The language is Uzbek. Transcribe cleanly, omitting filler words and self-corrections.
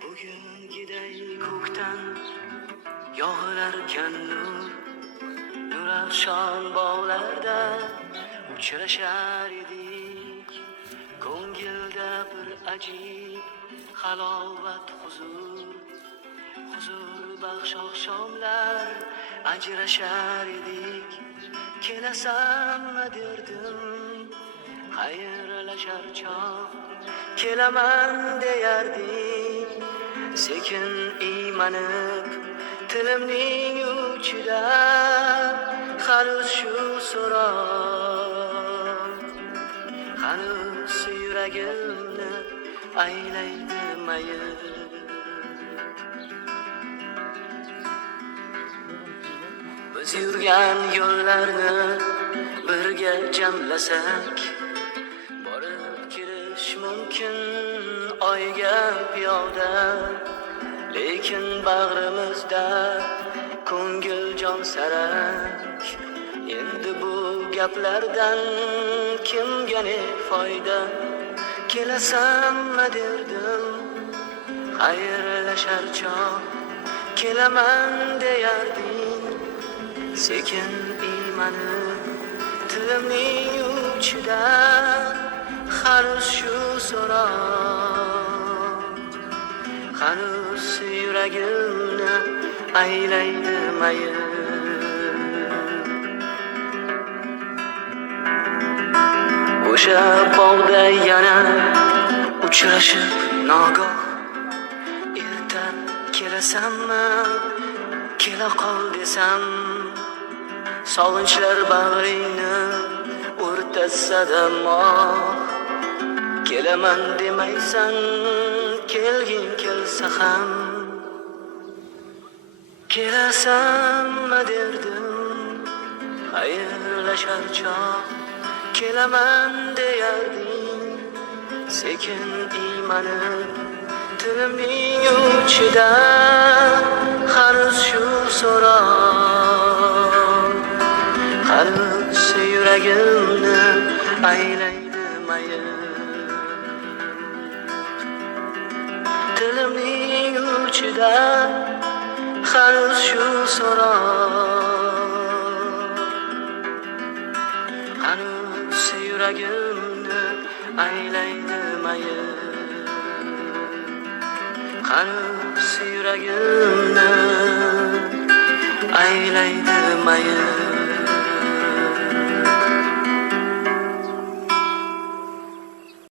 Bugungiday ko'kdan yog'ilarkan nur, nurafshon bog'larda uchrashar edik. Ko'ngilda bir ajib halovat huzur baxsh oqshomlar ajrashar edik. Kelasanmi derdim xayrlashar chog', kelaman deyardik sekin iymanib tilimning uchida. Hanuz shu so'roq, hanuz yuragimni aylaydi mayib. Biz yurgan yo'llarni birga jamlasak, borib kirish mumkin oyga piyoda. Lekin bag'rimizda ko'ngil jon sarak, endi bu gaplardan kimga ne foyda? Kelasanmi derdim xayrlashar chog', kelaman deyardik sekin iymanib tilimning uchida. Hanuz shu so'roq, hanuz yuragimni aylaydi mayib. O'sha bog'da yana uchrashib nogoh, erta kelasanmi kela qol desam, sog'inchlar bag'ringni o'rtasida moh. Kelaman demaysan, kelgin kelsa ham. Kelasanmi derdim xayrlashar chog', kelaman deyardik sekin iymanib tilimning uchida. Hanuz shu so'roq, hanuz yuragimni aylaydi mayib. Tilimning uchida hanuz shu so'roq, hanuz yuragimni aylaydi mayib. Hanuz yuragimni aylaydi mayib.